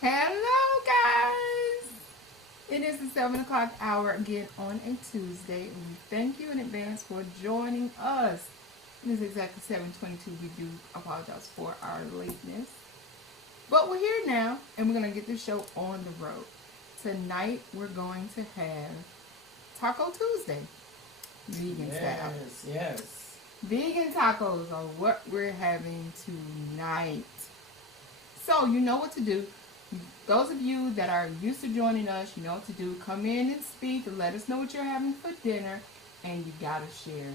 Hello, guys. It is the 7 o'clock hour again on a Tuesday. And we thank you in advance for joining us. It is exactly 7:22. We do apologize for our lateness. But we're here now, and we're going to get this show on the road. Tonight, we're going to have Taco Tuesday. Vegan style. Yes. Vegan tacos are what we're having tonight. So, you know what to do. Those of you that are used to joining us, you know what to do. Come in and speak and let us know what you're having for dinner. And you got to share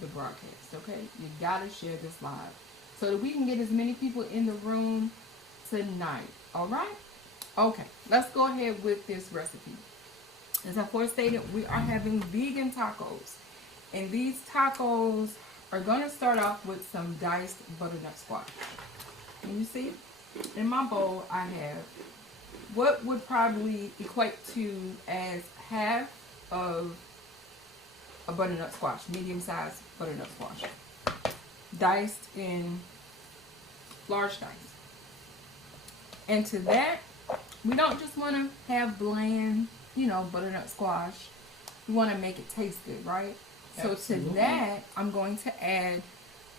the broadcast, okay? You got to share this live so that we can get as many people in the room tonight, all right? Okay, let's go ahead with this recipe. As I first stated, we are having vegan tacos. And these tacos are going to start off with some diced butternut squash. Can you see it? In my bowl, I have what would probably equate to as half of a butternut squash, medium-sized butternut squash, diced in large dice. And to that, we don't just want to have bland, butternut squash. We want to make it taste good, right? Absolutely. So to that, I'm going to add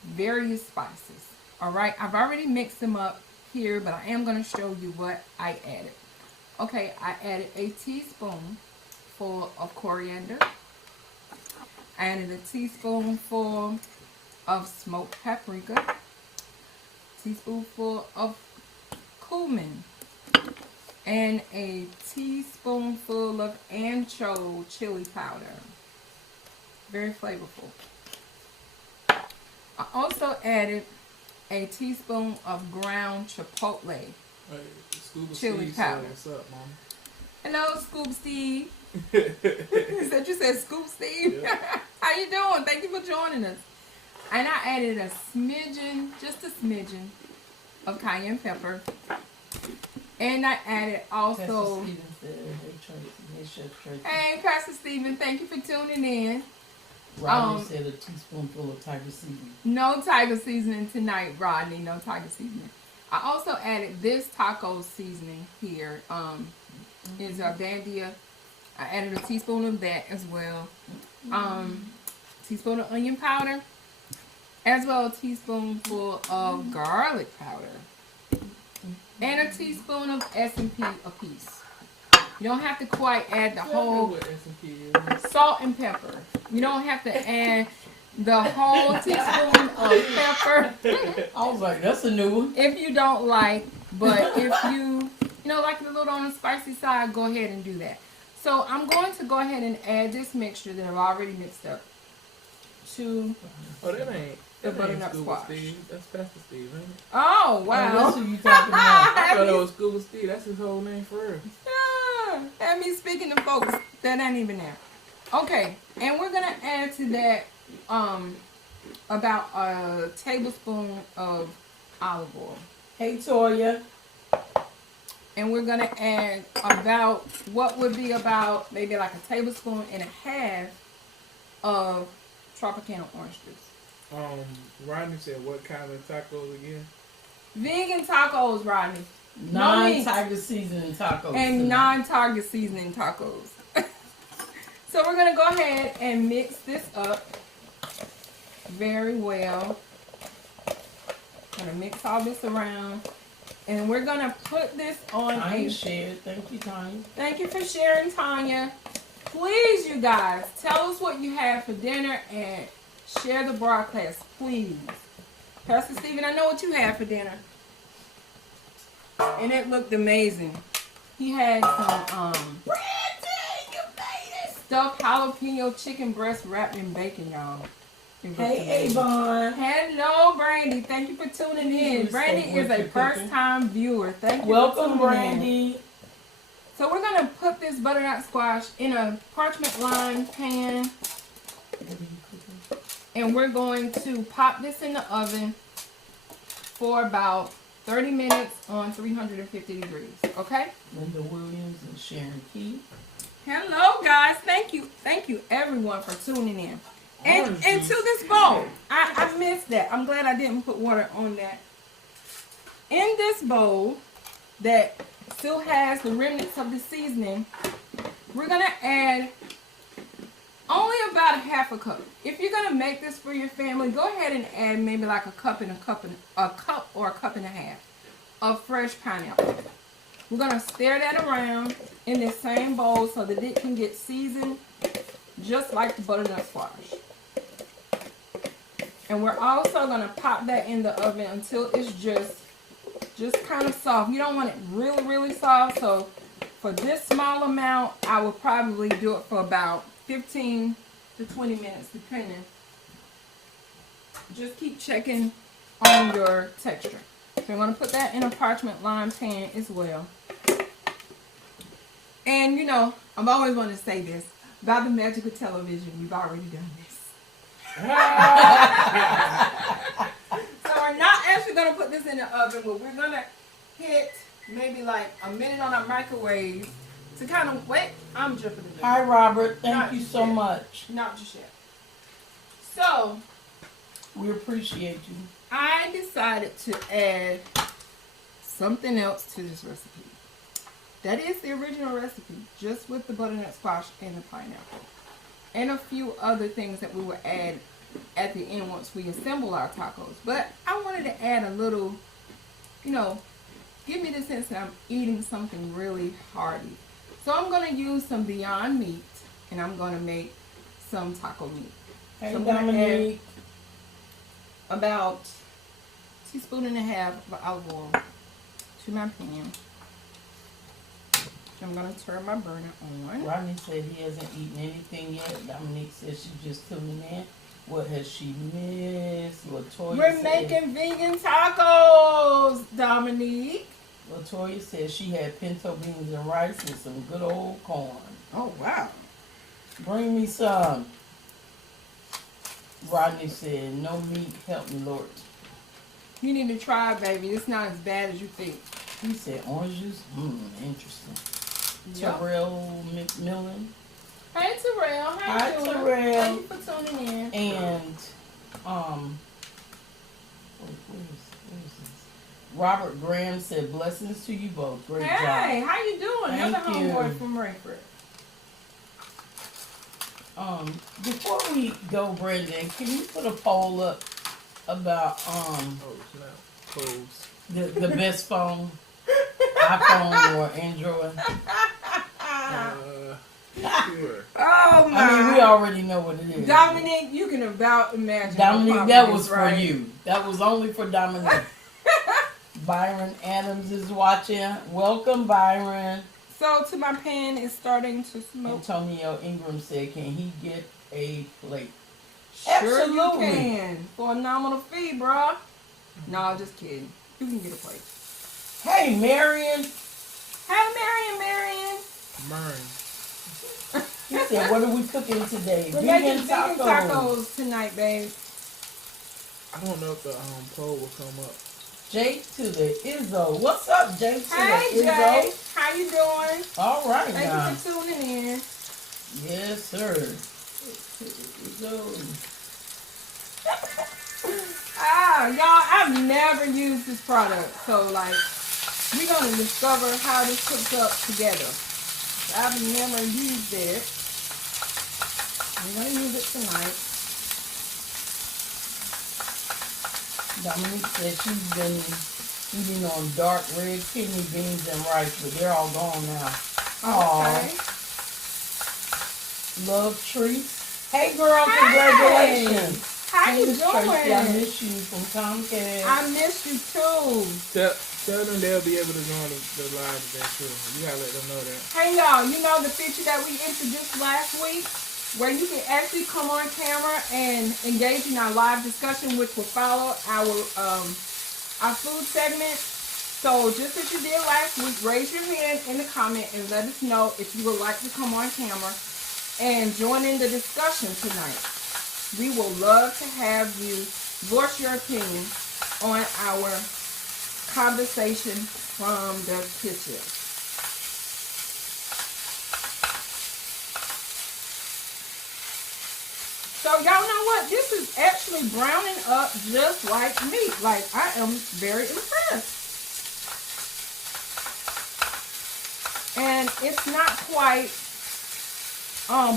various spices. All right, I've already mixed them up here, but I am going to show you what I added. Okay, I added a teaspoonful of coriander. I added a teaspoonful of smoked paprika, teaspoonful of cumin, and a teaspoonful of ancho chili powder. Very flavorful. I also added a teaspoon of ground chipotle chili powder. What's up, Mom? Hello, Scoop Steve. Is that you said Scoop Steve? Yeah. How you doing? Thank you for joining us. And I added a smidgen, just a smidgen of cayenne pepper. And I added also... Hey, Pastor Steven, thank you for tuning in. Rodney said a teaspoonful of tiger seasoning. No tiger seasoning tonight, Rodney. No tiger seasoning. I also added this taco seasoning here. Is a Bandia. I added a teaspoon of that as well. Teaspoon of onion powder, as well as a teaspoonful of garlic powder, and a teaspoon of S&P a piece. You don't have to quite add the whole salt and pepper. You don't have to add the whole teaspoon of pepper. I was like, that's a new one. If you don't like, but if you like it a little on the spicy side, go ahead and do that. So I'm going to go ahead and add this mixture that I've already mixed up to the butternut squash. That's Pastor Steve, ain't it? Oh, wow. That's who you talking about. I thought it was Scuba Steve. That's his whole name for real. Have me speaking to folks that ain't even there. Okay, and we're gonna add to that about a tablespoon of olive oil. Hey, Toya. And we're gonna add about what would be about maybe like a tablespoon and a half of Tropicana orange juice. Rodney said what kind of tacos again? Vegan tacos, Rodney. Non-tiger seasoning tacos. And non-tiger seasoning tacos. So we're going to go ahead and mix this up very well. Going to mix all this around. And we're going to put this on Tanya shared. Thank you, Tanya. Thank you for sharing, Tanya. Please, you guys, tell us what you had for dinner and share the broadcast, please. Pastor Steven, I know what you had for dinner. And it looked amazing. He had some stuffed jalapeno chicken breast wrapped in bacon, y'all. Hey, Avon. Hello, Brandy. Thank you for tuning in. Brandy is a first-time viewer. Thank you. Welcome, Brandy. So we're gonna put this butternut squash in a parchment lined pan, and we're going to pop this in the oven for about 30 minutes on 350 degrees, okay? Linda Williams and Sharon Key. Hello, guys. Thank you, everyone, for tuning in. And to this bowl, I missed that. I'm glad I didn't put water on that. In this bowl that still has the remnants of the seasoning, we're gonna add only about a half a cup. If you're gonna make this for your family, go ahead and add maybe like a cup or a cup and a half of fresh pineapple. We're gonna stir that around in this same bowl so that it can get seasoned just like the butternut squash. And we're also gonna pop that in the oven until it's just kind of soft. You don't want it really, really soft. So for this small amount, I will probably do it for about 15 to 20 minutes, depending. Just keep checking on your texture. So I'm going to put that in a parchment lined pan as well. And you know, I've always wanted to say this. By the magic of television, we've already done this. So we're not actually going to put this in the oven, but we're going to hit maybe like a minute on our microwave to kind of wait. I'm jumping the gun. Hi, Robert. Thank Not you just so yet. much. Not just yet. So We appreciate you. I decided to add something else to this recipe. That is the original recipe, just with the butternut squash and the pineapple. And a few other things that we will add at the end once we assemble our tacos. But I wanted to add a little, you know, give me the sense that I'm eating something really hearty. So I'm going to use some Beyond Meat, and I'm going to make some taco meat. Hey, So I'm gonna Dominique. About a teaspoon and a half of olive oil to my pan. I'm going to turn my burner on. Rodney said he hasn't eaten anything yet. Dominique said she's just tuning in. What has she missed? Latoya We're said, making vegan tacos, Dominique. Latoya said she had pinto beans and rice and some good old corn. Oh, wow. Bring me some. Rodney said, no meat, help me, Lord. You need to try it, baby. It's not as bad as you think. He said orange juice. Interesting. Yep. Terrell McMillan. Hey, Terrell. How Hi, you doing? Terrell. Thank you for tuning in. And, where's this? Robert Graham said, blessings to you both. Great job. Hey, how you doing? Thank Another you. homeboy from Rayford. Before we go, Brendan, can you put a poll up about, Oh, snap. Clothes. the best phone? iPhone or Android? Sure. Oh, my. I mean, we already know what it is. Dominique, you can about imagine. Dominique, what that Papa was is, for right? you. That was only for Dominique. Byron Adams is watching. Welcome, Byron. So, to my pan is starting to smoke. Antonio Ingram said, can he get a plate? Sure you Absolutely. can. For a nominal fee, bruh. No, just kidding. You can get a plate. Hey, Marion. Hey, Marion. Mine. He said, what are we cooking today? We're Vegan making vegan tacos tonight, babe. I don't know if the poll will come up. Jake to the Izzo. What's up, Jake to Hey, the Jay. Izzo? How you doing? All right, Thank now. you for tuning in. Yes, sir. Izzo. Y'all, I've never used this product. So, like, we're going to discover how this cooks up together. I've never used it. I'm going to use it tonight. Dominique said she's been eating on dark red kidney beans and rice, but they're all gone now. Okay. Love treats. Hey, girl, Hey! congratulations. How you Miss Tracy, I doing? miss you from Comcast. I miss you too. Tell them they'll be able to go on the live event too. You gotta let them know that. Hey y'all, you know the feature that we introduced last week where you can actually come on camera and engage in our live discussion, which will follow our food segment. So just as you did last week, raise your hand in the comment and let us know if you would like to come on camera and join in the discussion tonight. We will love to have you voice your opinion on our conversation from the kitchen. So y'all know what? This is actually browning up just like meat. Like, I am very impressed. and it's not quite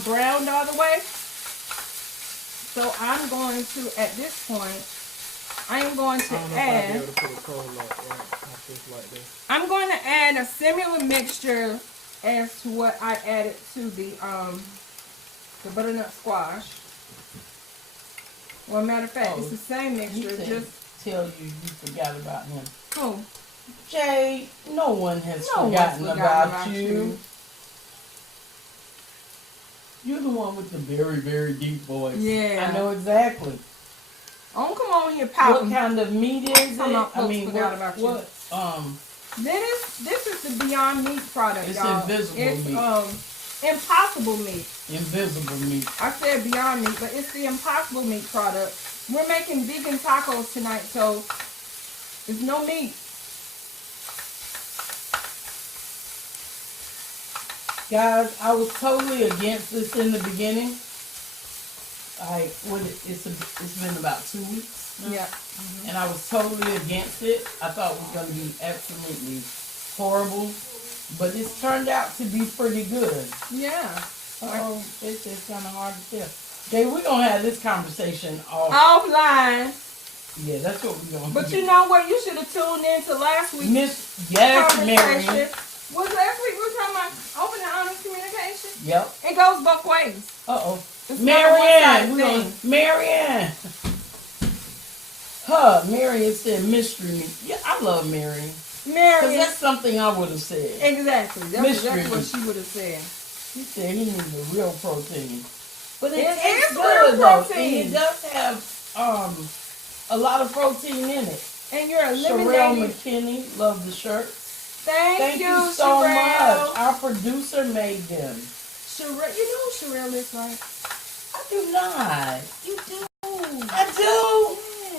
browned all the way. So I'm going to, at this point, I am going to I don't know if I'll be add. able to put a coal like this, like this. I'm going to add a similar mixture as to what I added to the butternut squash. Well, matter of fact, it's the same He mixture. said, Just tell you forgot about him. who? Jay, no one has No one's forgotten forgotten about you. You're the one with the very, very deep voice. Yeah. I know exactly. Oh, come on here, What Papa. kind of meat is it? Some of I folks mean, forgot about you. what, This is the Beyond Meat product, It's y'all. invisible It's meat. Impossible Meat. invisible meat. I said Beyond Meat, but it's the Impossible Meat product. We're making vegan tacos tonight, so there's no meat. Guys, I was totally against this in the beginning. It's been about 2 weeks now. Yeah. And I was totally against it. I thought it was going to be absolutely horrible. But it's turned out to be pretty good. Yeah. Oh, it's kind of hard to tell. Jay, we're going to have this conversation off. Offline. Yeah, that's what we're going to But do. you know what? You should have tuned in to last week's Yes, conversation. Mary. Was last week we were talking about open and honest communication? Yep. It goes both ways. Uh-oh. It's not a one-sided Marianne. thing. Marianne. Marianne said mystery meat. Yeah, I love Marianne. Because Mary. that's something I would have said. Exactly. That's Mystery exactly what meat. she would have said. He said he needs a real protein. But it It tastes is good real though. protein. And it does have a lot of protein in it. And you're Sherelle eliminating. McKinney, love the shirts. Thank you, so Sherelle. much. Our producer made them. Sherelle, you know who Sherelle is, right? I do not. You do. I do.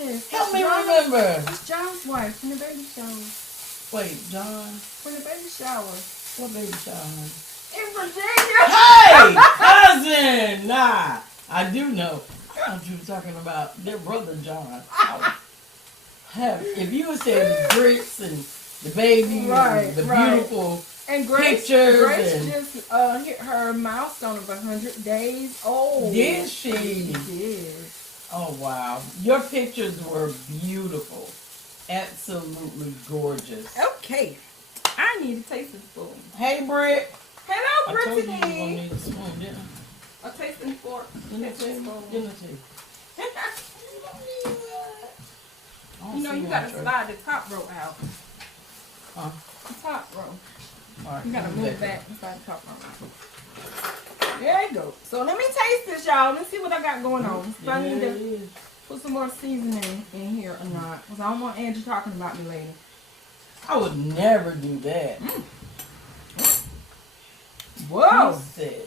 Yes. Help me John- remember. It's John's wife from the baby shower. Wait, John. From the baby shower. What baby John? In Virginia. Hey, cousin! Nah, I do know. I thought you were talking about their brother John. If you would say the grits and the baby Right, and the right. beautiful And Grace, pictures Grace and- just hit her milestone of 100 days old. Did she? She did. Oh wow, your pictures were beautiful, absolutely gorgeous. Okay. I need to taste this spoon. Hey Britt, Hello, I told you you were gonna Brittany. need a spoon, didn't I? A tasting fork. Didn't I tell you? Didn't I tell you? I don't You know, see you one, gotta Trey. slide the top row out. Huh? The top row. All right, You gotta come move back and slide the top row out. There you go. So let me taste this, y'all. Let's see what I got going on. So I need Yeah, it to is. put some more seasoning in here or not. Because I don't want Angie talking about me later. I would never do that. Whoa! He said,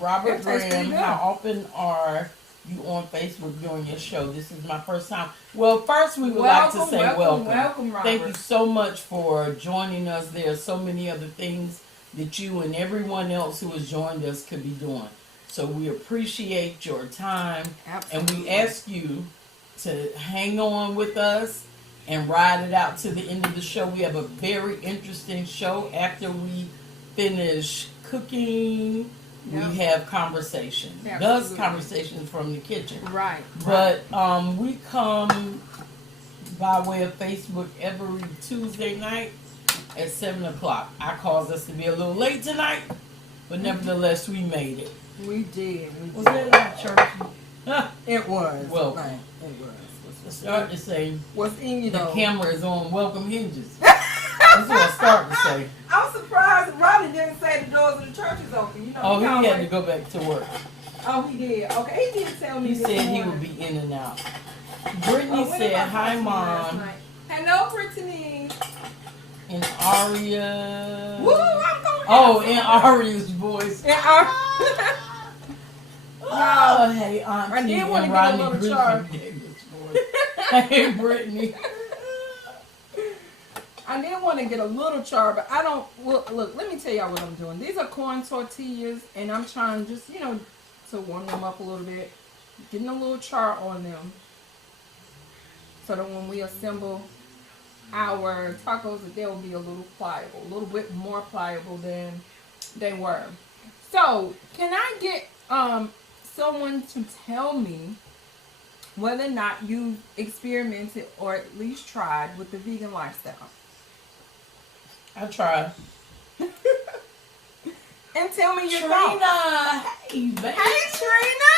Robert That tastes pretty Graham, good. how often are you on Facebook doing your show? This is my first time. Well, first we would like to say welcome. Welcome, Robert. Thank you so much for joining us. There are so many other things that you and everyone else who has joined us could be doing. So we appreciate your time. Absolutely. And we ask you to hang on with us and ride it out to the end of the show. We have a very interesting show. After we finish cooking, Yep. we have conversations. Thus, Absolutely. conversations from the kitchen. Right. But we come by way of Facebook every Tuesday night at 7 o'clock. I caused us to be a little late tonight, but nevertheless, we made it. We did. We Was did. that in church? It was. Welcome. Right. It was. Start to say, What's in you the though? camera is on welcome hinges. That's what I start to say. I'm surprised Ronnie didn't say the doors of the church is open. You know. Oh, he kinda had to like- go back to work. Oh, he did. Okay, he did tell me. He this said he morning. would be in and out. Oh, Brittany when said, did I hi, talk to you last Mom. night? Hello, Brittany. And Aria. Woo, I'm going. Oh, in Aria's voice. Oh, hey, Auntie. I did wanna and get a Rodney little Griffin charge. gave us voice. Hey, Brittany. I did want to get a little char, but I don't. Look, let me tell y'all what I'm doing. These are corn tortillas, and I'm trying just, to warm them up a little bit. Getting a little char on them. So that when we assemble our tacos, that they'll be a little pliable. A little bit more pliable than They were. So, can I get someone to tell me whether or not you experimented or at least tried with the vegan lifestyle? I tried. And tell me your Trina, thoughts. hey, baby. Hey, Trina!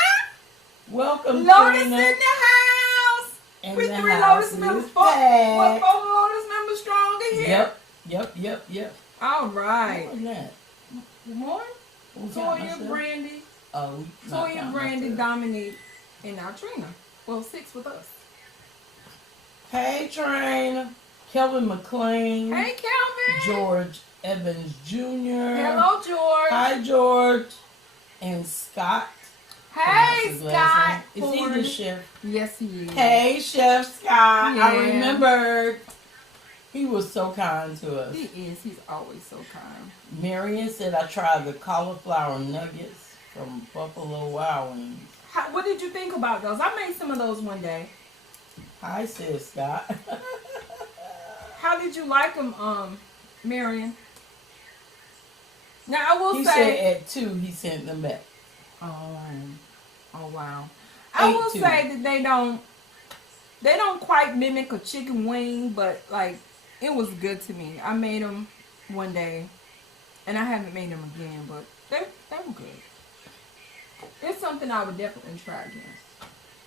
Welcome, Lotus Trina. in the house! In We the 3 house Lotus members. is 4 back. Lotus members strong in here? Yep. All right. What was that? Good morning. Who's that, Toya, myself? Brandy, Oh, not Toya, counting Brandy, myself. Dominique, and now Trina. Well, 6 with us. Hey, Trina. Kelvin McLean. Hey, Calvin. George Evans Jr. Hello, George. Hi, George. And Scott. Hey, That's his last Scott. name. Is he Ford. the chef? Yes, he is. Hey, Chef Scott. Yeah. I remembered. He was so kind to us. He is. He's always so kind. Marion said I tried the cauliflower nuggets from Buffalo Wild Wings. What did you think about those? I made some of those one day. Hi, said Scott. How did you like them, Marion? Now, I will He say... said at 2 he sent them back. Oh wow. I will 8-2. say that they don't quite mimic a chicken wing, but like it was good to me. I made them one day, and I haven't made them again, but they were good. It's something I would definitely try again.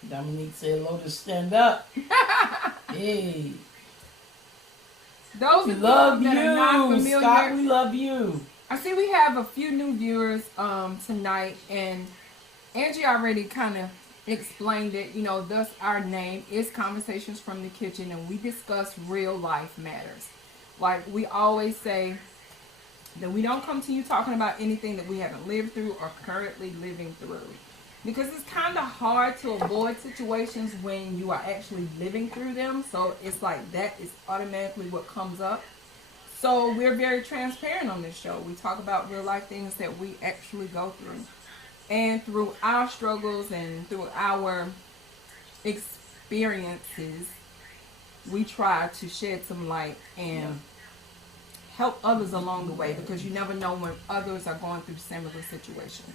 Dominique said, Lotus, stand up. Hey. Those We of love you that are not you, familiar, Scott. We love you. I see we have a few new viewers tonight, and Angie already kind of explained it. You know, thus our name is Conversations from the Kitchen, and we discuss real life matters. Like we always say, that we don't come to you talking about anything that we haven't lived through or currently living through. Because it's kind of hard to avoid situations when you are actually living through them. So it's like that is automatically what comes up. So we're very transparent on this show. We talk about real life things that we actually go through. And through our struggles and through our experiences, we try to shed some light and help others along the way, because you never know when others are going through similar situations.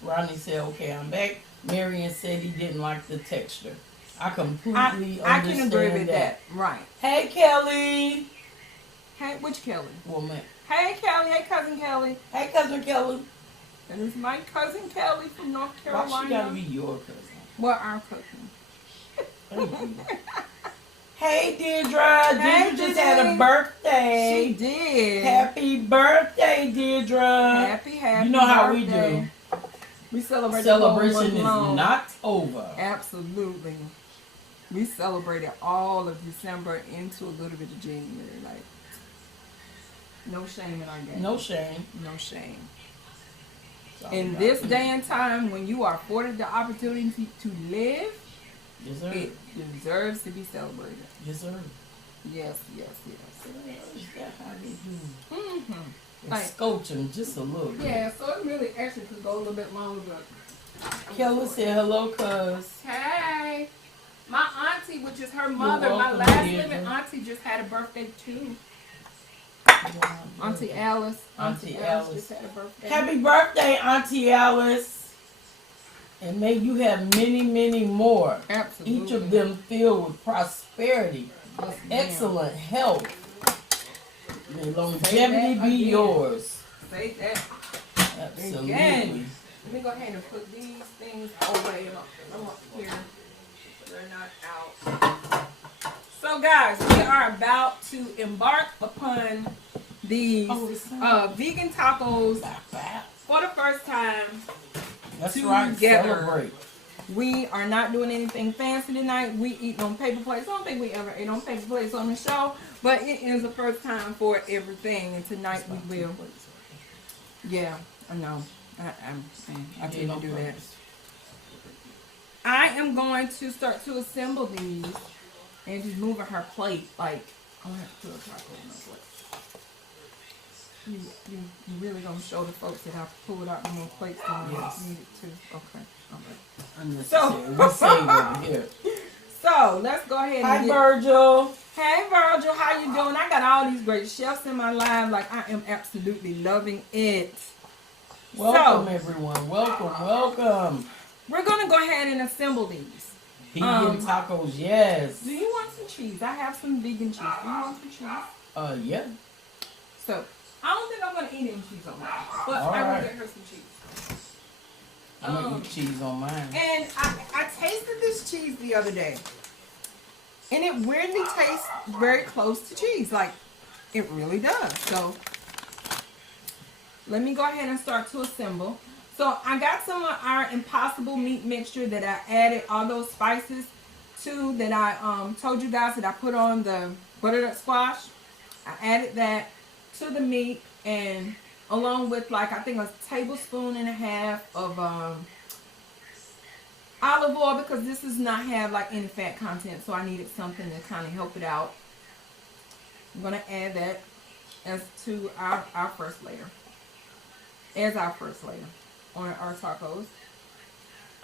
Rodney said, okay, I'm back. Marion said he didn't like the texture. I completely I understand can agree with that. Right. Hey, Kelly. Hey, which Kelly? Woman. Hey, Kelly. Hey, cousin Kelly. Hey, cousin Kelly. That is my cousin Kelly from North Why Carolina. she gotta be your cousin? Well, our cousin. Thank you. Hey, Deirdre. Hey, Deirdre just Deirdre. had a birthday. She did. Happy birthday, Deirdre. Happy You know how birthday. we do. We celebrate Celebration the whole month is long. not over. Absolutely. We celebrated all of December into a little bit of January. Like, no shame in our game. No shame. No shame. It's all In about this you. day and time, when you are afforded the opportunity to live, Yes, sir. it deserves to be celebrated. Yes, sir. Yes, yes, yes. Is that how they do? Mm-hmm. And Like- scoach them just a little bit. Yeah, so it really actually could go a little bit longer, but... Kelly said hello, cuz. Hey! My auntie, which is her mother, my welcome, last Deirdre. living auntie, just had a birthday too. Auntie Alice. Auntie Alice Alice. just had a birthday. Happy birthday, Auntie Alice. And may you have many, many more. Absolutely. Each of them filled with prosperity, Yes, ma'am. excellent health. May longevity Say that be again. yours. Say that. Absolutely. Again. Let me go ahead and put these things away. I'm up here so they're not out. So guys, we are about to embark upon these vegan tacos for the first time. That's right. Together. Celebrate. We are not doing anything fancy tonight. We eat on paper plates. I don't think we ever ate on paper plates on the show, but it is the first time for everything. And tonight we will. Yeah, I know. I didn't do that. I am going to start to assemble these and just moving her plate. Like, I don't have to put a taco on my plate. You really gonna show the folks that I pulled out more plates than I needed to? Okay. All right. Unnecessary. We save over here. So let's go ahead and Hi, get. Virgil. Hey Virgil, how you doing? I got all these great chefs in my life. Like, I am absolutely loving it. Welcome, everyone. Welcome. We're gonna go ahead and assemble these. Vegan tacos, yes. Do you want some cheese? I have some vegan cheese. Do you want some cheese? Yeah. So I don't think I'm gonna eat any cheese on mine, but All I will right. get her some cheese. I'm gonna eat cheese on mine. And I tasted this cheese the other day, and it weirdly tastes very close to cheese. Like, it really does. So let me go ahead and start to assemble. So I got some of our Impossible meat mixture that I added all those spices to, that I told you guys that I put on the butternut squash. I added that to the meat, and along with, like, I think a tablespoon and a half of olive oil, because this does not have like any fat content, so I needed something to kind of help it out. I'm going to add that as to our first layer. As our first layer on our tacos.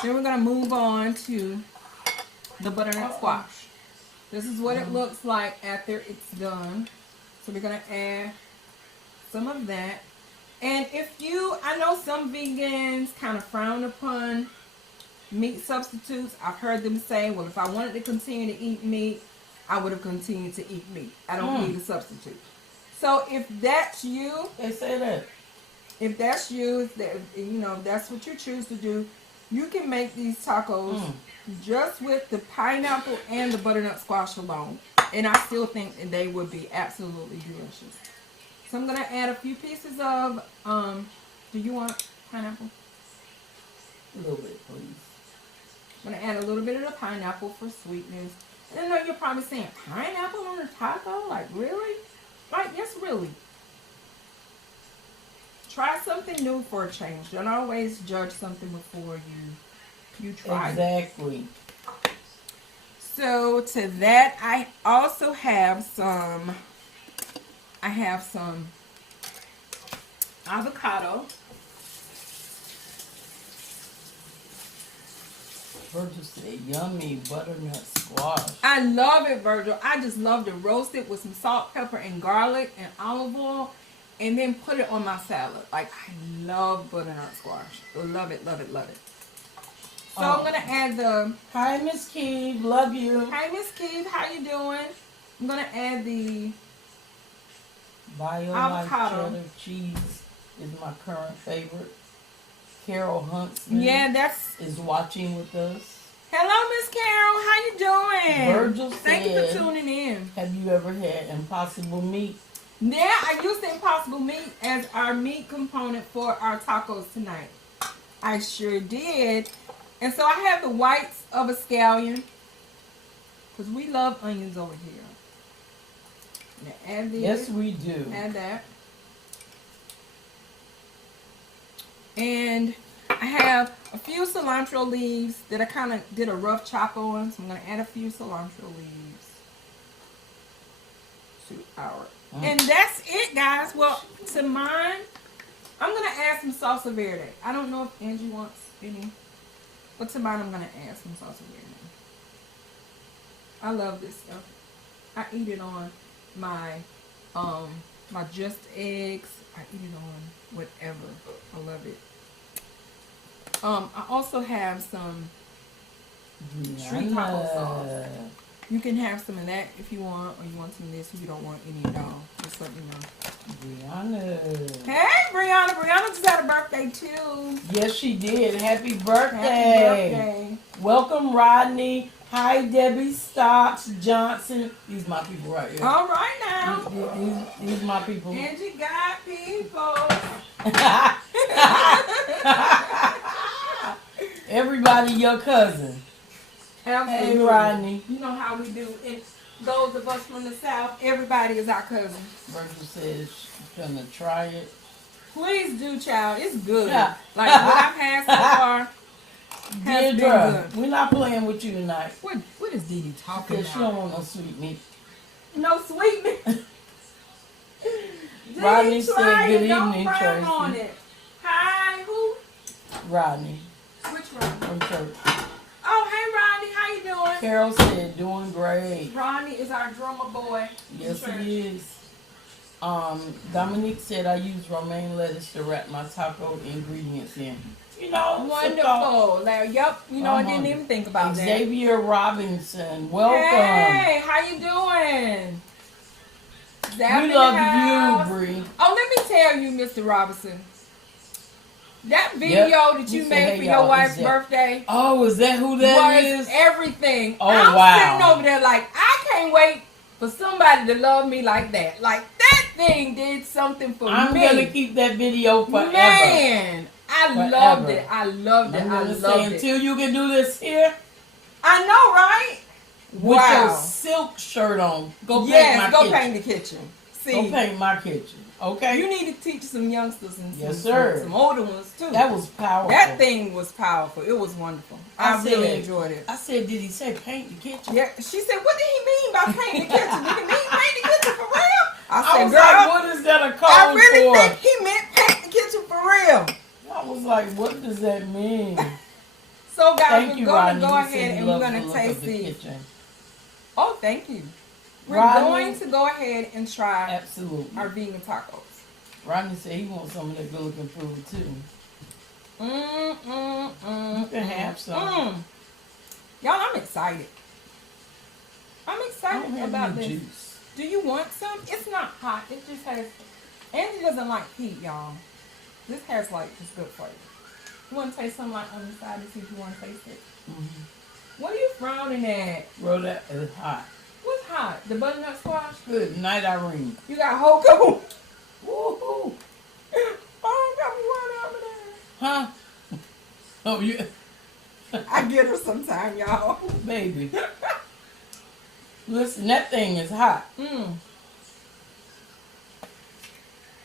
Then we're going to move on to the butternut squash. This is what it looks like after it's done. So we're going to add some of that. And I know some vegans kind of frown upon meat substitutes. I've heard them say, well, if I wanted to continue to eat meat, I would have continued to eat meat. I don't need a substitute. So if that's you, They say that. if that's you, if that's what you choose to do, you can make these tacos just with the pineapple and the butternut squash alone. And I still think that they would be absolutely delicious. So I'm going to add a few pieces of, do you want pineapple? A little bit, please. I'm going to add a little bit of the pineapple for sweetness. And I know you're probably saying, pineapple on a taco? Like, really? Like, yes, really. Try something new for a change. Don't always judge something before you try it. Exactly. So to that, I also have some avocado. Virgil said, yummy butternut squash. I love it, Virgil. I just love to roast it with some salt, pepper, and garlic and olive oil, and then put it on my salad. Like, I love butternut squash. Love it, love it, love it. So I'm gonna add the. Hi, Miss Keeve. Love you. Hi, Miss Keith. How you doing? I'm gonna add the Bio avocado. cheddar cheese is my current favorite. Carol Huntsman is watching with us. Hello, Miss Carol. How you doing? Virgil Thank you said, for tuning in. have you ever had Impossible meat? Yeah, I used the Impossible meat as our meat component for our tacos tonight. I sure did. And so I have the whites of a scallion, because we love onions over here. Now add these. Yes, we do. Add that. And I have a few cilantro leaves that I kind of did a rough chop on. So I'm going to add a few cilantro leaves to our. And that's it, guys. Well, to mine, I'm going to add some salsa verde. I don't know if Angie wants any. But to mine, I'm going to add some salsa verde. I love this stuff. I eat it on my my just eggs. I eat it on whatever. I love it. I also have some street taco sauce. You can have some of that if you want, or you want some of this if you don't want any at all. Just let me know. Brianna. Hey, Brianna. Brianna just had a birthday, too. Yes, she did. Happy birthday. Happy birthday. Welcome, Rodney. Hi, Debbie Stocks Johnson. These my people right here. All right, now. These my people. Angie got people. Everybody your cousin. Absolutely. Hey, Rodney. You know how we do. And those of us from the South, everybody is our cousin. Virgil says she's gonna try it. Please do, child. It's good. Yeah. Like what I've had so far has been Deirdre, good. we're not playing with you tonight. What is Dee Dee talking Because she about? don't want no sweet meat. No sweet meat. Rodney said good Don't evening, frown on Tracy. it. Hi, who? Rodney Which Rodney? from church. Oh, hey, Rodney. How you doing? Carol said doing great. Rodney is our drummer boy. Yes, Church. he is. Dominique said I use romaine lettuce to wrap my taco ingredients in. You know, Wonderful. Larry, yep. You know, I didn't hungry. even think about that. Xavier Robinson, welcome. Hey, how you doing? Zap in We the love house. you, Bree. Oh, let me tell you, Mr. Robinson. That video that you You said, made "Hey, for y'all, your who's wife's that?" birthday Oh, is that who that was is? everything. Oh, I'm wow. sitting over there like, I can't wait for somebody to love me like that. Like, that thing did something for I'm me. gonna keep that video forever. Man, I Forever. loved it. I loved it. I'm I gonna say loved it. until you can do this here I know, right? with your Wow. silk shirt on. Go paint Yes, my go kitchen. paint the kitchen. Go See, paint my kitchen. Okay. you need to teach some youngsters and Yes, some, sir. some older ones too. That was powerful. That thing was powerful. It was wonderful. I really said- enjoyed it. I said, did he say paint the kitchen? Yeah, she said, "What did he mean by paint the kitchen? Did he mean paint the kitchen for real?" I I said, was "Girl, like, what is that a code I really for? think he meant paint the kitchen for real." I was like, what does that mean? So, guys, Thank we're you, going to Rodney. go You ahead said you and we're love going the to look taste of the these. kitchen. Oh, thank you. We're Rodney? going to go ahead and try Absolutely. our vegan tacos. Rodney said he wants some of that good looking food too. You can have some. Y'all, I'm excited. I'm I don't excited have about any this. juice. Do you want some? It's not hot. It just has. Angie doesn't like heat, y'all. This has like just good flavor. You want to taste something like on the side to see if you want to taste it? Mm-hmm. What are you frowning at? Bro, that is hot. What's hot? The butternut squash? Good night, Irene. You got a whole couple. Woohoo! Oh, got me one over there. Huh? Oh, you, I get her sometime, y'all. baby. Listen, that thing is hot.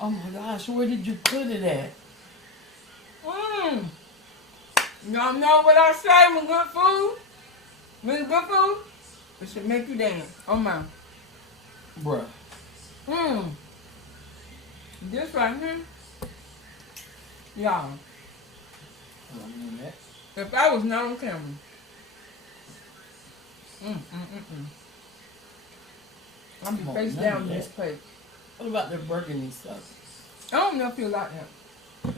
Oh my gosh, where did you put it at? Y'all know what I say with good food? With good food, it should make you dance. Oh my. Bruh. This right here, y'all. I don't mean that. If I was not on camera. I'm Come on, face none down of in this that. plate. What about the burgundy stuff? I don't know if you like that.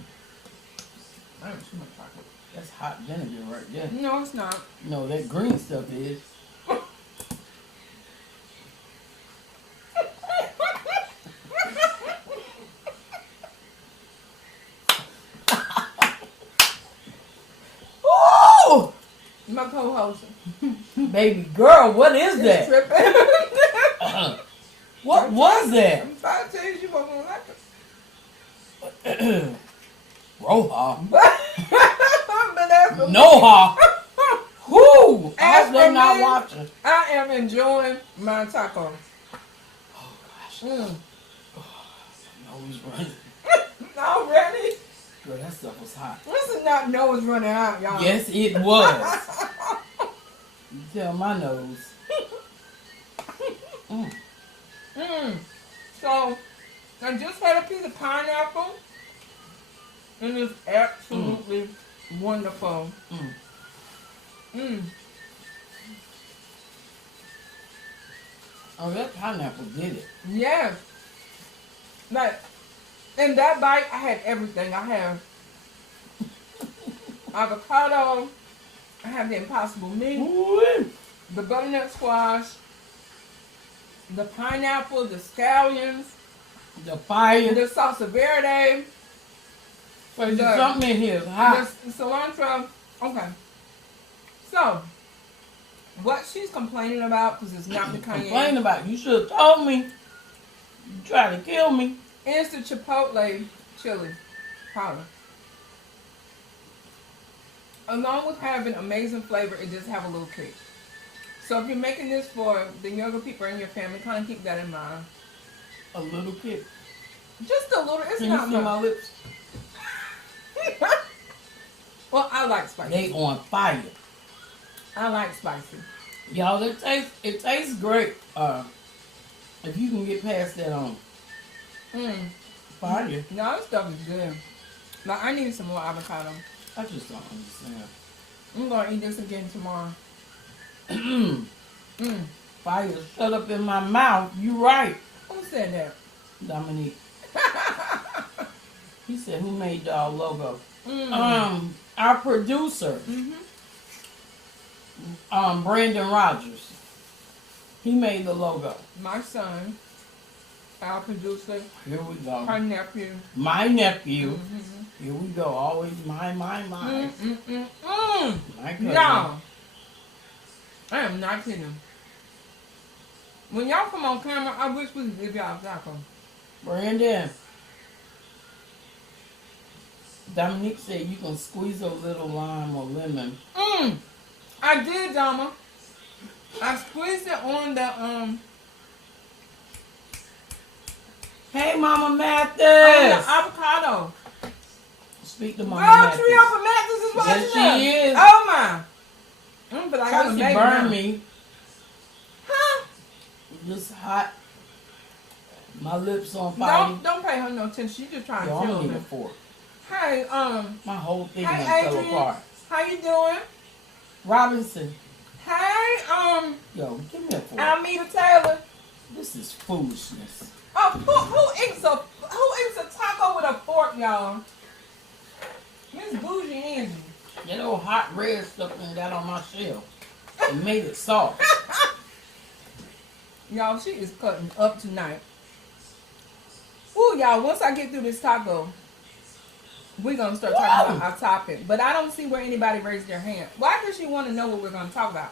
I don't too much chocolate. That's hot vinegar right there. No, it's not. No, that green stuff is. Ooh! My co-host. Baby girl, what is is that? tripping. What was that? I'm trying to tell you, she wasn't gonna like it. Roja. But that's for me. Noha. Whoo! I As hope they're for not me, watching. I am enjoying my taco. Oh gosh. Mm. My nose running. Already? Girl, that stuff was hot. This is not nose running out, y'all. Yes, it was. You tell my nose. So, I just had a piece of pineapple. And it's absolutely wonderful. Oh, that pineapple did it. Yes. Like, in that bite, I had everything. I have avocado. I have the impossible meat. Ooh. The butternut squash. The pineapple. The scallions. The fire. The salsa verde. There's the- something in here. It's hot. The cilantro. Okay. So, what she's complaining about, because it's not the Complain cayenne, about it. You should have told me. You tried to kill me. is the chipotle chili powder. Along with having amazing flavor, it does have a little kick. So if you're making this for the younger people in your family, kind of keep that in mind. A little kick. Just a little. It's Can you not see my much. lips? Well, I like spicy. They on fire. I like spicy. Y'all, it tastes great. If you can get past that on fire. No, this stuff is good. Like, I need some more avocado. I just don't understand. I'm going to eat this again tomorrow. Fire shut up in my mouth. You right. Who said that? Dominique. He said, "Who made our logo?" Mm. Our producer, Brandon Rogers. He made the logo. My son, our producer, Here we go. her nephew. My nephew. Mm-hmm. Here we go. Always my. My cousin. Y'all, I am not kidding. When y'all come on camera, I wish we could give y'all a taco. Brandon. Dominique said you can squeeze a little lime or lemon. I did, Dama. I squeezed it on the Hey, Mama on the Mathis. avocado. Speak to Mama Girl, Mathis. Tree Upper Mathis is watching Yes, she us. is. Oh my. But I got Trying a to baby burn now. me. Huh? Just hot. My lips on fire. Don't pay her no attention. She just trying Yo, to I'm kill gonna me. need a fork. Hey, My whole thing Hey, done fell Adrian. apart. how you doing? Robinson, Hey, yo, give me a fork. Almeda Taylor. This is foolishness. Oh, who eats a taco with a fork, y'all? Miss Bougie Angie. That old hot red stuff that got on my shell. It made it soft. Y'all, she is cutting up tonight. Ooh, y'all, once I get through this taco, we're going to start talking about our topic. But I don't see where anybody raised their hand. Why does she want to know what we're going to talk about?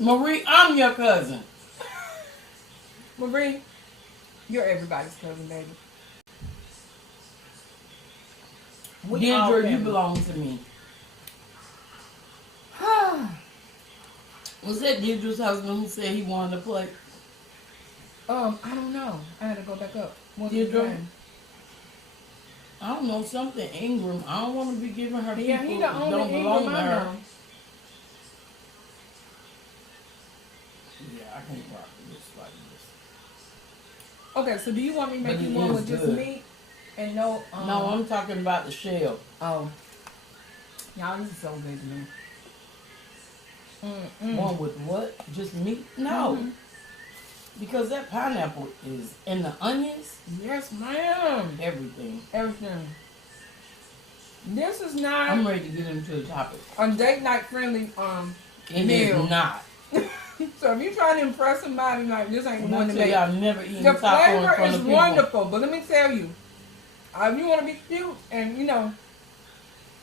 Marie, I'm your cousin. Marie, you're everybody's cousin, baby. We all Deirdre, you family. belong to me. Was that Deirdre's husband who said he wanted to play? I don't know. I had to go back up. What's his Deirdre? name? I don't know, something Ingram. I don't want to be giving her people Yeah, he the that only don't belong Ingram to I her. know. Yeah, I can't rock with this like this. Okay, so do you want me to make But you it one is with just good. meat and no? No, I'm talking about the shell. Oh, y'all, this is so good to me. One with what? Just meat? No. Mhm. Because that pineapple is, and the onions, Yes, ma'am. everything. Everything. This is I'm not ready to get into the topic. a date night friendly It meal. is not. So if you're trying to impress somebody, like this ain't the When one I to tell make. you I've never eaten The taco in flavor front is of people. wonderful, but let me tell you, if you want to be cute and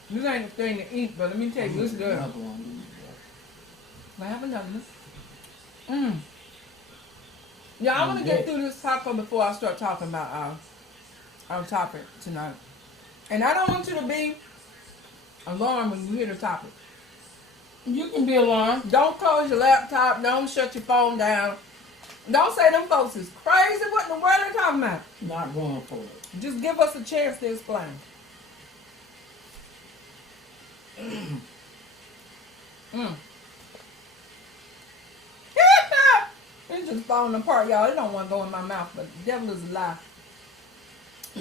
this ain't the thing to eat, but let me tell you, it's good. Another one. I have another one. Yeah, I want to get through this taco before I start talking about our topic tonight. And I don't want you to be alarmed when you hear the topic. You can be alarmed. Don't close your laptop. Don't shut your phone down. Don't say them folks is crazy. What in the world are they talking about? Not going for it. Just give us a chance to explain. It's just falling apart, y'all. It don't want to go in my mouth, but the devil is a lie.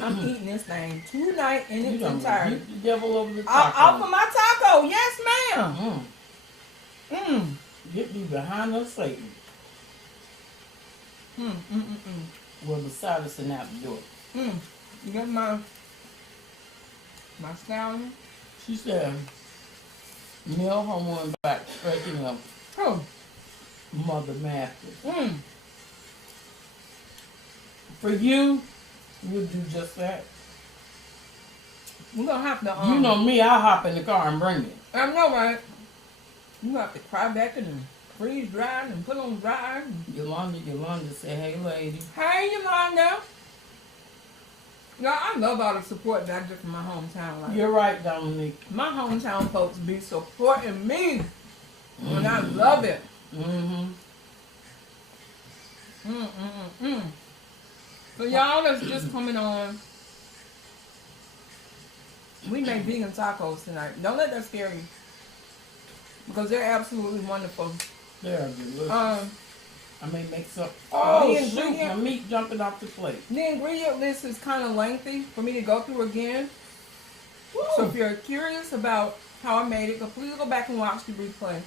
I'm eating this thing tonight in You its done entirety. rebuked the devil over the Off taco. of my taco. Yes, ma'am. Mm. Get me behind us, Satan. Well, beside us and out the door. You got my stallion? She said, Mel Homo and back stretching up Oh. Mother Mathis. For you, you'll do just that. We're going to have to... You know me, I'll hop in the car and bring it. I know, right? You have to cry back and freeze dry and put on dry. Yolanda said, hey, lady. Hey, Yolanda. No, I love all the support that I get from my hometown. Like, You're right, Dominique. my hometown folks be supporting me. And I love it. So y'all that's just coming on, we make vegan tacos tonight. Don't let that scare you. Because they're absolutely wonderful. They're delicious. I may make some. Oh, the shoot, my ingredient- meat jumping off the plate. The ingredient list is kind of lengthy for me to go through again. So if you're curious about how I made it, please go back and watch the replay.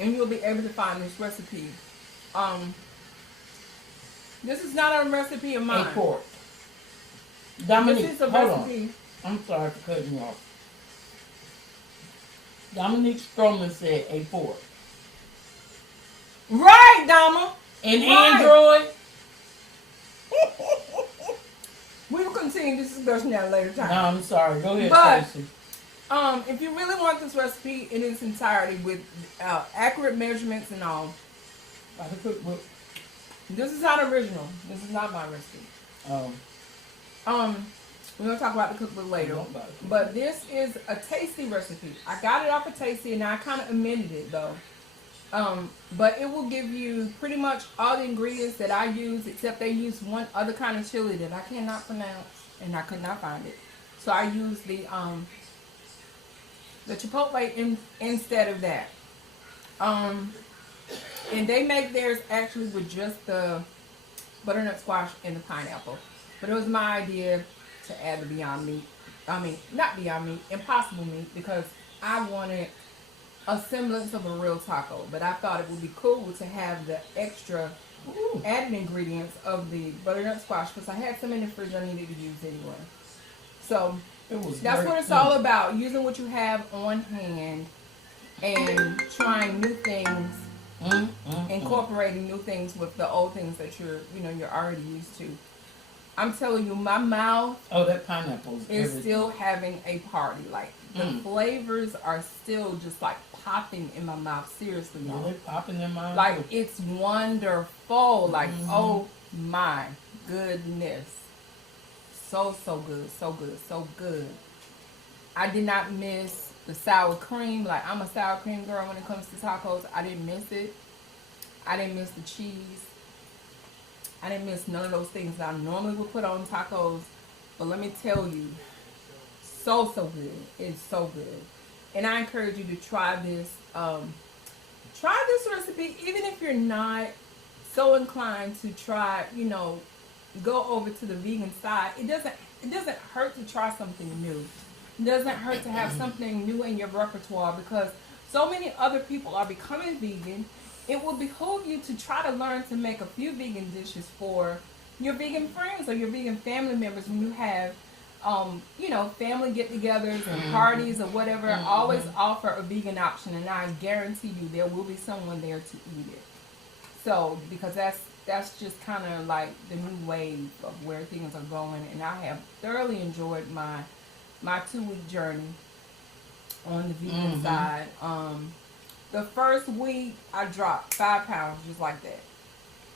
And you'll be able to find this recipe. This is not a recipe of A mine. quart. Dominique, This is a hold on. recipe. I'm sorry for cutting you off. Dominique Stroman said a quart. Right, Dama. And Right. Android, We will continue this discussion at a later time. no, I'm sorry. Go ahead, But- Tracy. If you really want this recipe in its entirety with accurate measurements and all, By the cookbook. this is not original. This is not my recipe. We're gonna talk about the cookbook later. Don't buy it. But this is a Tasty recipe. I got it off of Tasty and I kind of amended it though. But it will give you pretty much all the ingredients that I use, except they use one other kind of chili that I cannot pronounce and I could not find it. So I use the chipotle instead of that. And they make theirs actually with just the butternut squash and the pineapple. But it was my idea to add the Beyond Meat. I mean, not Beyond Meat, Impossible Meat, because I wanted a semblance of a real taco. But I thought it would be cool to have the extra Ooh. added ingredients of the butternut squash, because I had some in the fridge I needed to use anyway. So It was that's great. what it's all about, using what you have on hand and trying new things, incorporating new things with the old things that you're already used to. I'm telling you, my mouth Oh, that pineapple is everything. still having a party. Like, the flavors are still just like popping in my mouth. Seriously, Yeah, y'all. they popping in my Like, it's wonderful. Like, oh my goodness. So good, so good, so good. I did not miss the sour cream. Like, I'm a sour cream girl when it comes to tacos. I didn't miss it. I didn't miss the cheese. I didn't miss none of those things that I normally would put on tacos. But let me tell you, so good. It's so good. And I encourage you to try this. Try this recipe, even if you're not so inclined to try, go over to the vegan side. It doesn't hurt to try something new. It doesn't hurt to have something new in your repertoire, because so many other people are becoming vegan. It will behoove you to try to learn to make a few vegan dishes for your vegan friends or your vegan family members when you have family get-togethers and parties or whatever. Always offer a vegan option, and I guarantee you there will be someone there to eat it. So, because that's just kind of like the new wave of where things are going, and I have thoroughly enjoyed my 2-week journey on the vegan side. The first week I dropped 5 pounds just like that.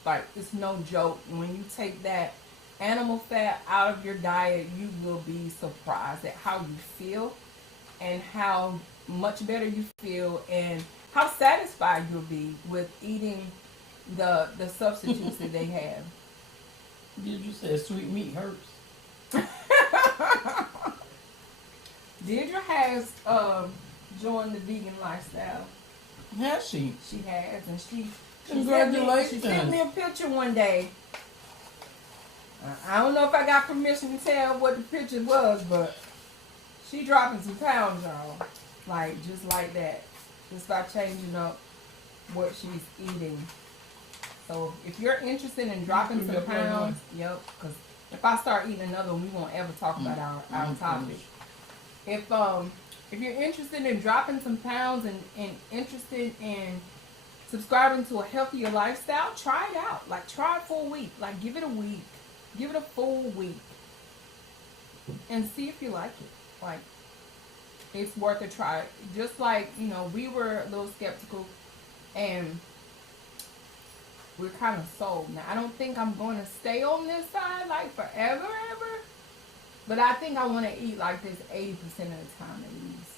Like, it's no joke. When you take that animal fat out of your diet, you will be surprised at how you feel and how much better you feel and how satisfied you'll be with eating the substitutes that they have. Did you say sweet meat hurts? Deirdre has joined the vegan lifestyle. Has she? She has, and she Congratulations. She sent me a picture one day. I don't know if I got permission to tell what the picture was, but she dropping some pounds, y'all. Like, just like that. Just by changing up what she's eating. So, if you're interested in dropping some pounds, because if I start eating another one, we won't ever talk about our topic. If you're interested in dropping some pounds and interested in subscribing to a healthier lifestyle, try it out. Like, try it for a week. Like, give it a week. Give it a full week. And see if you like it. Like, it's worth a try. Just like, we were a little skeptical and we're kind of sold. Now, I don't think I'm going to stay on this side like forever, ever. But I think I want to eat like this 80% of the time at least.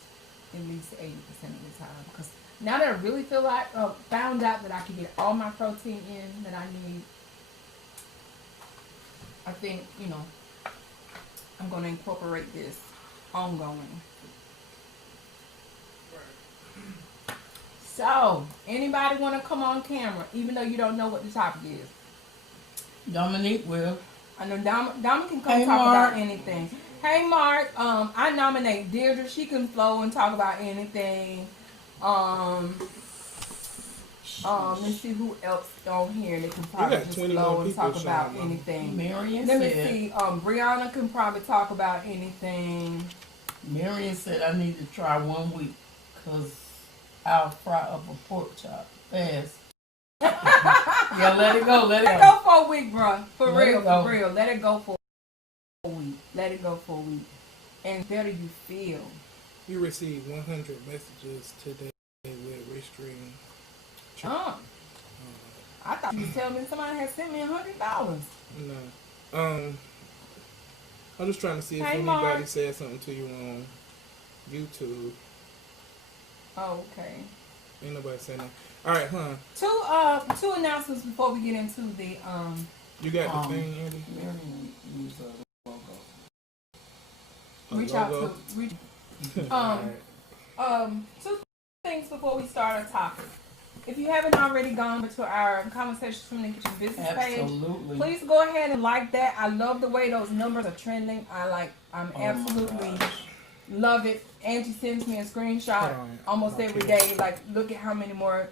At least 80% of the time. Because now that I really feel like, found out that I can get all my protein in that I need, I think, I'm going to incorporate this ongoing. So, anybody want to come on camera, even though you don't know what the topic is? Dominique will. I know Dom can come Hey, talk Mark. about anything. Hey, Mark. I nominate Deirdre. She can flow and talk about anything. Let's see who else on here that can got probably just 21 flow and people talk about showing up. anything. Marion Let me said, see. Brianna can probably talk about anything. Marion said I need to try 1 week because I'll fry up a pork chop fast. Yeah, let it go. Let it Let it go. go for a week, bro. For Let real, it go. for real. Let it go for a week. Let it go for a week. And better you feel. You received 100 messages today with restream. I thought you was telling me somebody had sent me $100. No. I'm just trying to see if Hey, anybody Mark. said something to you on YouTube. Oh, okay. Ain't nobody saying that. All right, Two announcements before we get into the You got the thing, Andy? Marion used a logo. reach out to reach. All right. Two things before we start our topic. If you haven't already gone to our Conversations from the Kitchen business page, Absolutely. please go ahead and like that. I love the way those numbers are trending. I'm Oh my absolutely gosh. love it. Angie sends me a screenshot Hold on. almost Okay. every day. Like, look at how many more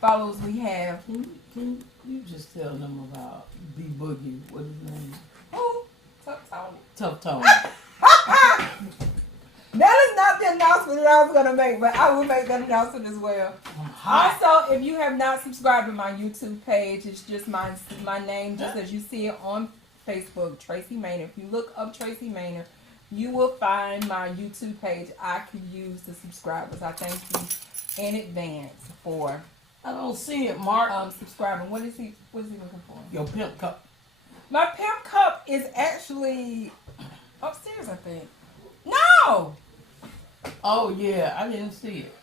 followers we have. Can you just tell them about B Boogie? What is his name? Who? Tough Tony. Tough Tone. That is not the announcement that I was gonna make, but I will make that announcement as well. I'm hot. Also, if you have not subscribed to my YouTube page, it's just my name, just as you see it on Facebook, Tracy Maynard. If you look up Tracy Maynard, you will find my YouTube page. I could use the subscribers. I thank you in advance for I don't see it, Mark. subscribing. What is he looking for? Your pimp cup. My pimp cup is actually upstairs, I think. No! Oh yeah, I didn't see it.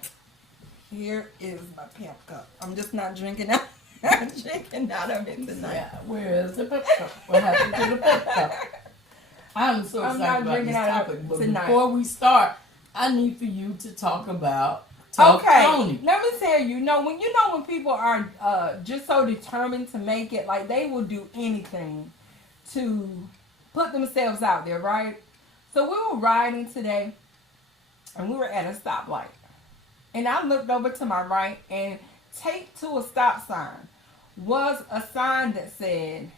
Here is my pimp cup. I'm just not drinking out. I'm drinking out of it tonight. Yeah, where is the pimp cup? What happened to the pimp cup? I'm so I'm excited not about drinking this out of topic, it but tonight. before we start, I need for you to talk about Tough Okay, Tony. let me tell you. When people are just so determined to make it, like they will do anything to put themselves out there, right? So we were riding today, and we were at a stoplight, and I looked over to my right, and taped to a stop sign was a sign that said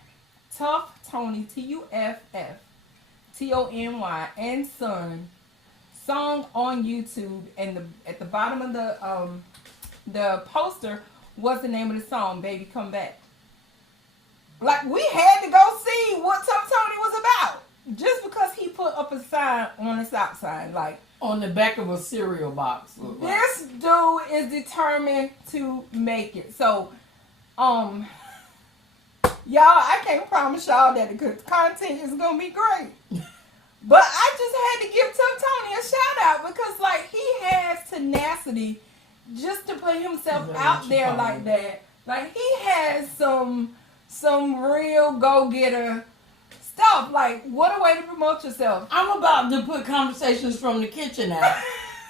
Tough Tony, TUFF TONY and Son song on YouTube, and at the bottom of the poster was the name of the song, Baby Come Back. Like, we had to go see what Tough Tony was about just because he put up a sign on a stop sign. Like, On the back of a cereal box. look like. this dude is determined to make it. So, y'all, I can't promise y'all that the good content is gonna be great. But I just had to give Tough Tony a shout out because, like, he has tenacity just to put himself Is that out what you there call like it? that. Like, he has some real go-getter stuff. Like, what a way to promote yourself. I'm about to put Conversations from the Kitchen out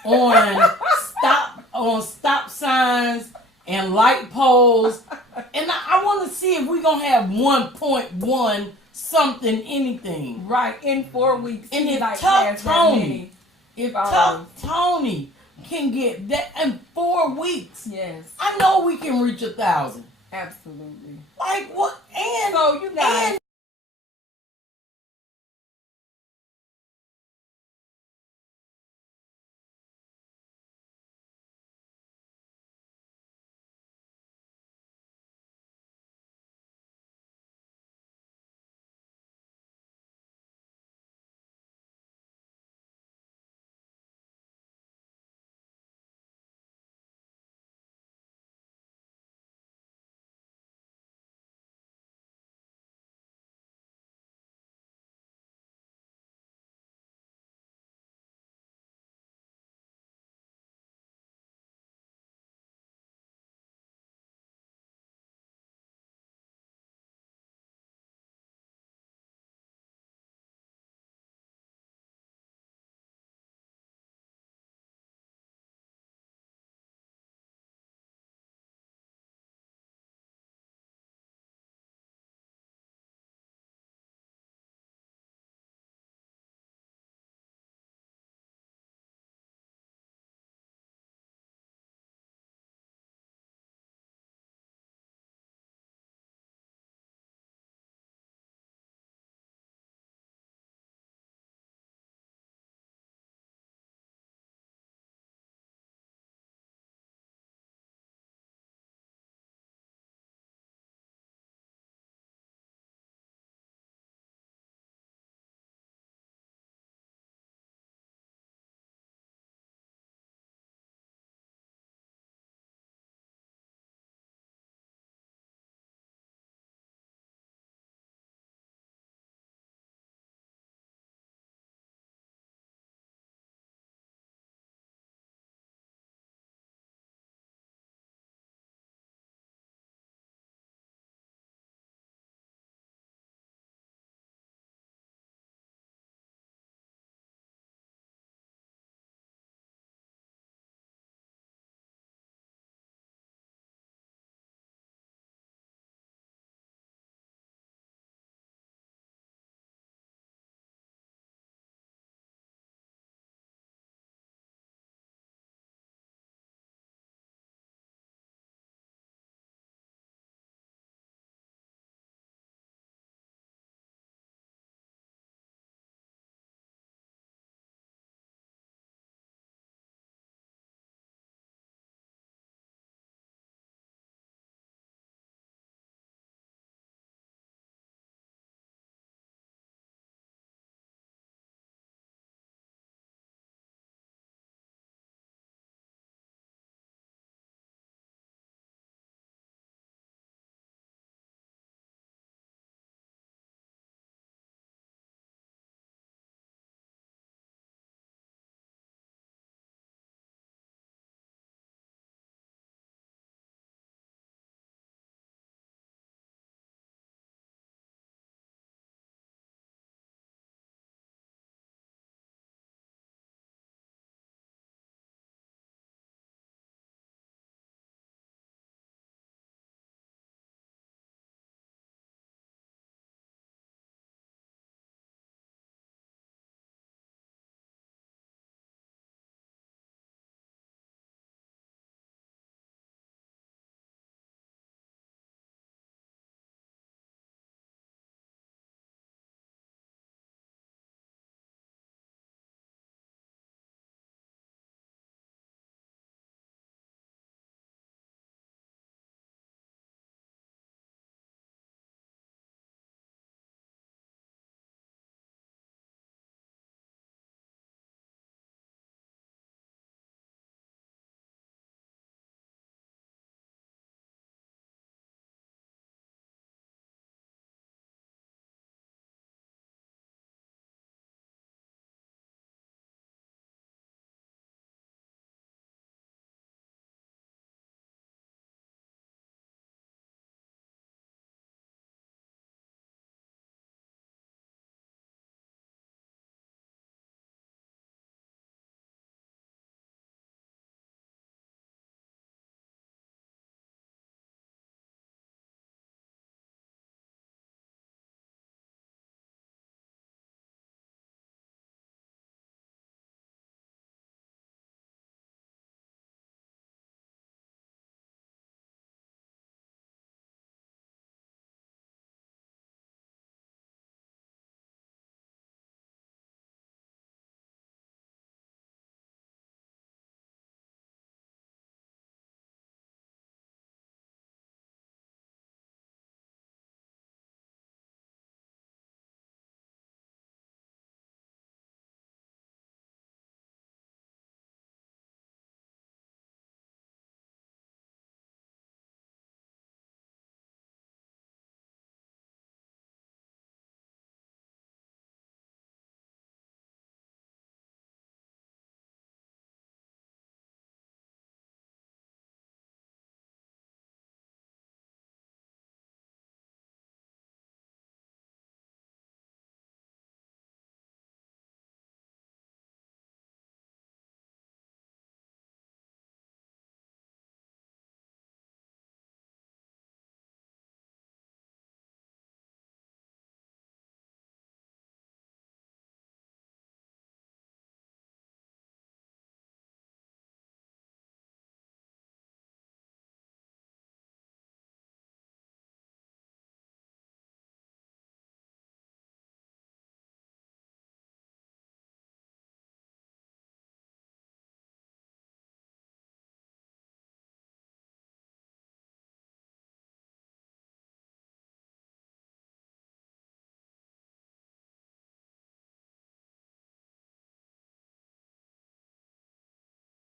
on stop signs and light poles, and I want to see if we're gonna have 1.1 something anything. Right, in 4 weeks. And he, if like, Tough has that Tony- many. If Followers. Tough Tony can get that in 4 weeks, Yes, I know we can reach 1,000. absolutely. Like what? And So, you guys,